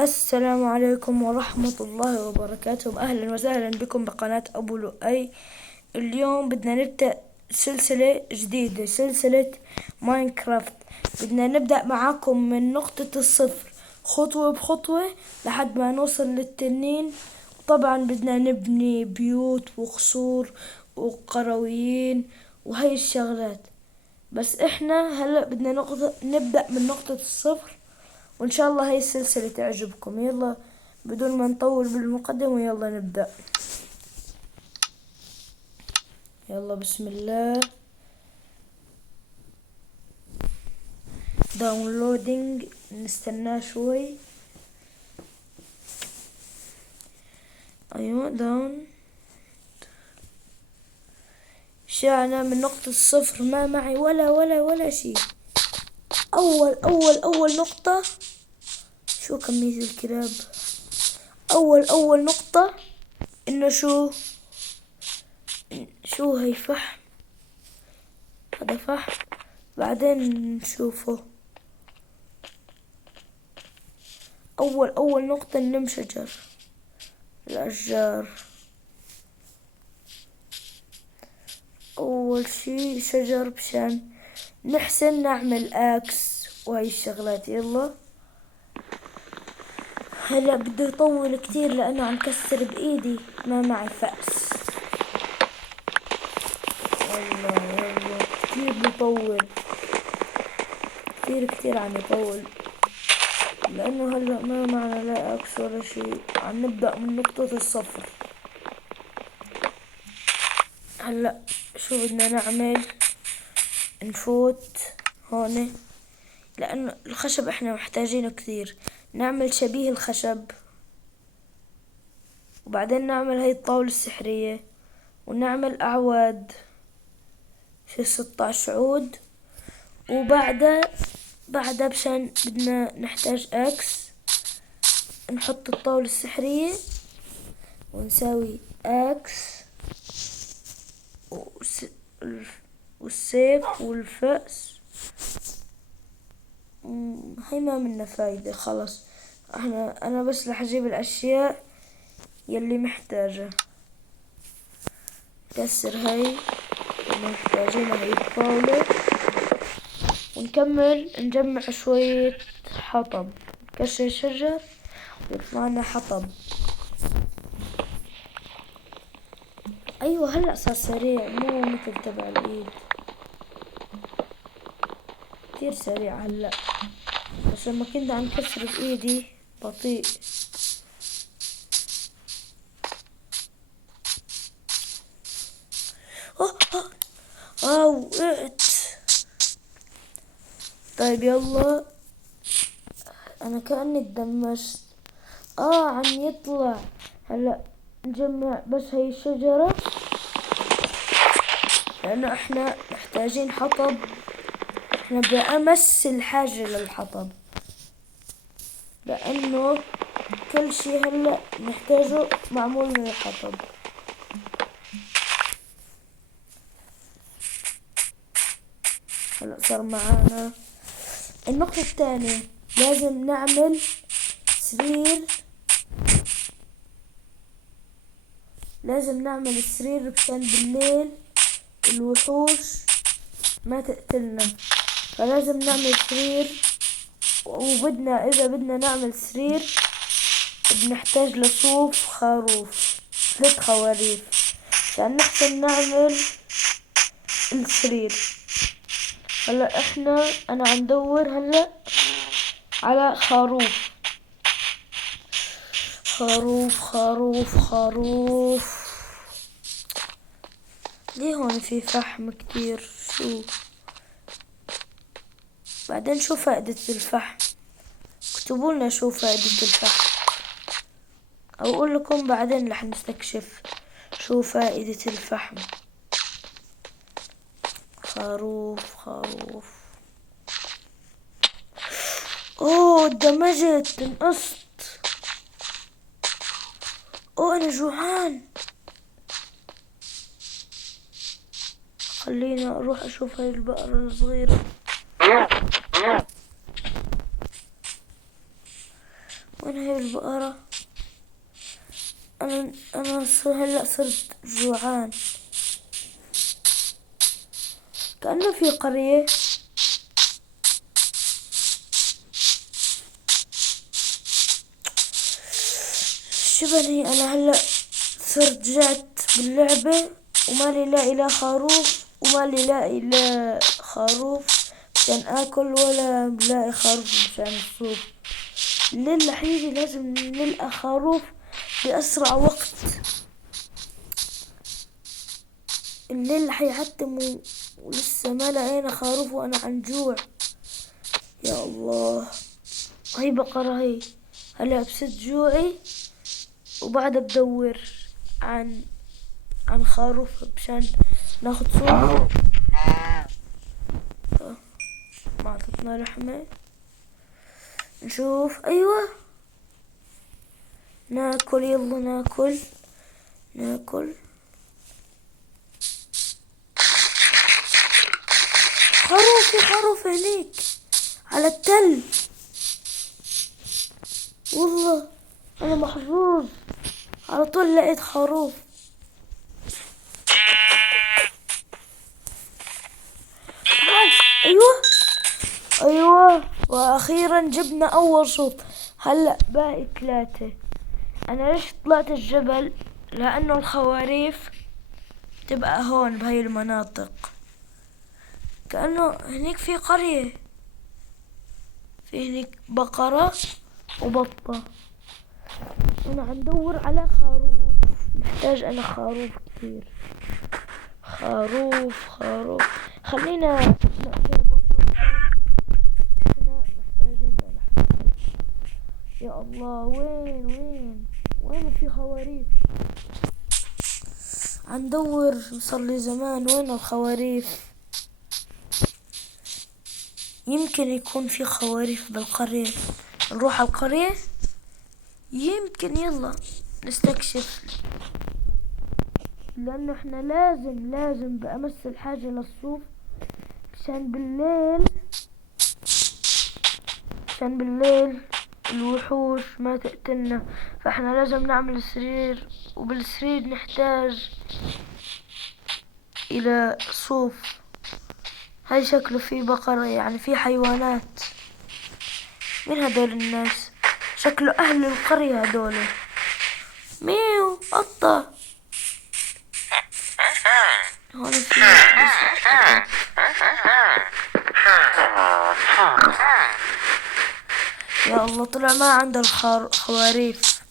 السلام عليكم ورحمة الله وبركاته. أهلا وسهلا بكم بقناة أبو لؤي. اليوم بدنا نبدأ سلسلة جديدة، سلسلة ماينكرافت. بدنا نبدأ معاكم من نقطة الصفر خطوة بخطوة لحد ما نوصل للتنين. طبعا بدنا نبني بيوت وقصور وقرويين وهي الشغلات، بس احنا هلأ بدنا نبدأ من نقطة الصفر، وإن شاء الله هاي السلسلة تعجبكم. يلا بدون ما نطول بالمقدمة يلا نبدأ. يلا بسم الله. داونلودينج، نستناه شوي. أيوة داون. شعنا من نقطة الصفر، ما معي ولا شي. أول نقطة. شو كمية الكلاب؟ أول نقطة إنه شو هي فحم. هذا فحم، بعدين نشوفه. أول نقطة نلم شجر الأشجار. أول شي شجر بشان نحسن نعمل أكس وهاي الشغلات. يلا هلا بده يطول كتير لأنه عم كسر بإيدي، ما معي فأس. يلا كتير بيطول، كتير عم يطول لأنه هلا ما معنا لا أكس ولا شي. عم نبدأ من نقطة الصفر. هلا شو بدنا نعمل؟ نفوت هون لأنه الخشب احنا محتاجينه كثير. نعمل شبيه الخشب، وبعدين نعمل هاي الطاولة السحرية، ونعمل أعواد في 16 عود. بعدها بشان بدنا نحتاج أكس، نحط الطاولة السحرية ونساوي أكس والسيف والفأس. هاي ما منا فايدة خلص. أنا بس رح أجيب الأشياء يلي محتاجة. كسر هاي اللي محتاجينها، هاي الطاولة، ونكمل نجمع شوية حطب. نكسر شجر ويطلع لنا حطب. أيوة هلأ صار سريع، مو مثل تبع الإيد. كتير سريع هلأ، بس لما كنت عم كسر بإيدي بطيء. وقعت. طيب يلا، أنا كأني اتدمجت. عم يطلع. هلأ نجمع بس هاي الشجرة لأنه احنا محتاجين حطب. احنا بأمس الحاجة للحطب، لأنه كل شي هلأ نحتاجه معمول من الحطب. هلأ صار معانا النقطة الثانية. لازم نعمل سرير. لازم نعمل سرير بشان بالليل الوحوش ما تقتلنا، فلازم نعمل سرير. إذا بدنا نعمل سرير بنحتاج لصوف خروف، 3 خواريف عشان نحسن نعمل السرير. هلا انا عم دور هلا على خروف. خروف. ليه هون في فحم كتير؟ بعدين شو فائدة الفحم؟ اكتبوا لنا شو فائدة الفحم، او اقول لكم بعدين رح نستكشف شو فائدة الفحم. خروف. اندمجت، انقصت. انا جوعان. خلينا اروح اشوف هاي البقرة الصغيرة. وين هي البقرة؟ انا هلا صرت جوعان. كأنه في قرية. شبني انا هلا صرت جعت باللعبة ومالي لاقي لا خروف ومالي لاقي لا خروف مشان اكل ولا بلاقي خروف مشان الصوب. الليل رح يجي لازم نلقى خروف بأسرع وقت. الليل رح يعتم ولسه ما لقينا خروف وانا عن جوع. يا الله، هي بقرة هي. هلا بسد جوعي وبعدها بدور عن خروف مشان ناخد صوت. ما عطتنا لحمة. نشوف. ايوه ناكل، يلا ناكل. في خروف هنيك على التل. والله انا محظوظ، على طول لقيت خروف. ايوه واخيرا جبنا اول صوت. هلا باقي 3. انا ليش طلعت الجبل؟ لانه الخواريف تبقى هون بهاي المناطق. كأنه هنيك في قرية، في هنيك بقرة وبطة. انا عم دور على خروف. محتاج انا خروف كثير. خروف خلينا نقتل بطة. احنا محتاجين لحم. يا الله، وين في خواريف؟ عم دور صار زمان. وين الخواريف؟ يمكن يكون في خواريف بالقرية. نروح على القرية يمكن. يلا نستكشف، لانه احنا لازم بأمس الحاجة للصوف عشان بالليل الوحوش ما تقتلنا. فاحنا لازم نعمل سرير، وبالسرير نحتاج الى صوف. هاي شكله في بقرة، يعني في حيوانات. مين هدول الناس؟ شكله اهل القرية هدول. ميو قطة. هون في يا الله، طلع ما عنده خواريف.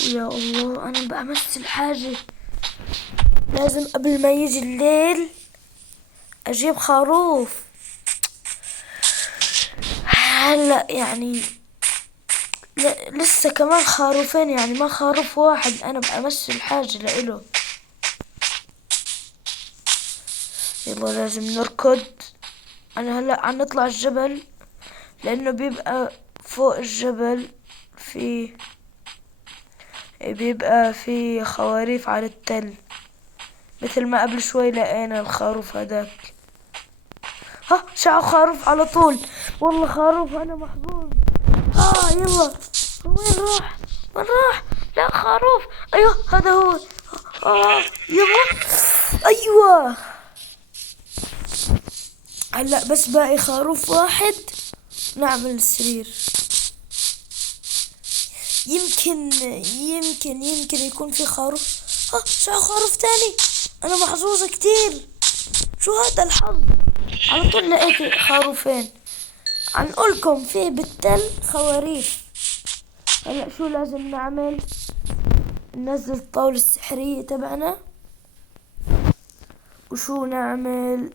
ويا الله انا بأمس الحاجة. لازم قبل ما يجي الليل اجيب خروف. هلا يعني لسه كمان خروفين، يعني ما خروف واحد. انا بأمس الحاجة لإله. يلا لازم نركض. انا هلا عم نطلع الجبل، لانه بيبقى فوق الجبل بيبقى في خواريف على التل، مثل ما قبل شوي لقينا الخروف هداك. شعو خروف على طول. والله خروف، انا محظوظ. يلا. وين راح؟ لا خروف. ايوه هذا هو. يلا. ايوه هلا بس باقي خروف واحد نعمل السرير. يمكن يكون في خروف. شو خروف تاني. انا محظوظة كتير. شو هذا الحظ، على طول لقيت خروفين. عنقولكم في بالتل خواريف. هلا شو لازم نعمل؟ ننزل الطاولة السحرية تبعنا. وشو نعمل؟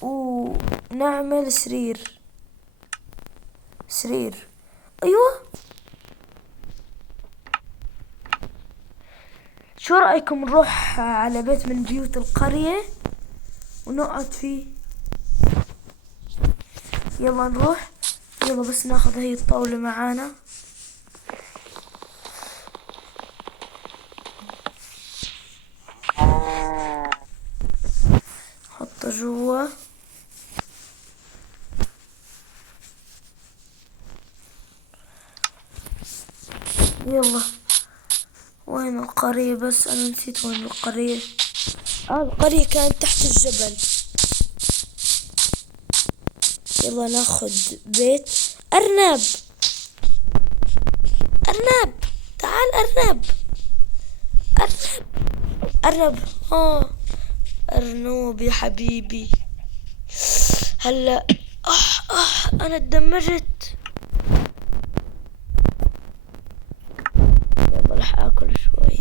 ونعمل سرير. ايوه. شو رأيكم نروح على بيت من بيوت القرية ونقعد فيه؟ يلا نروح. يلا بس ناخذ هاي الطاولة معانا. حطها جوا. يلا. وين القرية؟ بس انا نسيت وين القرية. القرية كانت تحت الجبل. يلا ناخد بيت. ارنب، ارنب، تعال ارنب، ارنب، ارنب. ارنوب يا حبيبي. هلا انا اتدمجت. يلا راح اكل شوي.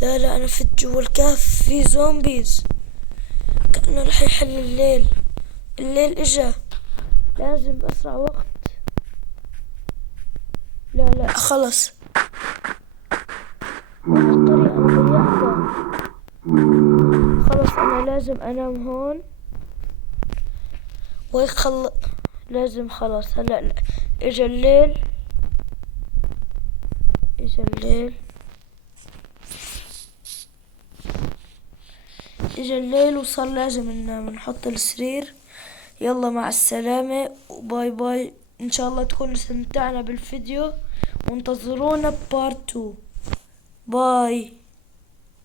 لا انا فت جوا الكهف في زومبيز. كأنه راح يحل الليل. الليل اجا. لازم باسرع وقت. لا خلص. وين الطريق؟ انا ضيعته. خلص انا لازم انام هون. لازم خلاص. هلا لا. اجا الليل. اجا الليل. اجا الليل وصار لازم ننام نحط السرير. يلا مع السلامة وباي باي. ان شاء الله تكونوا استمتعنا بالفيديو وانتظرونا بارت 2. باي.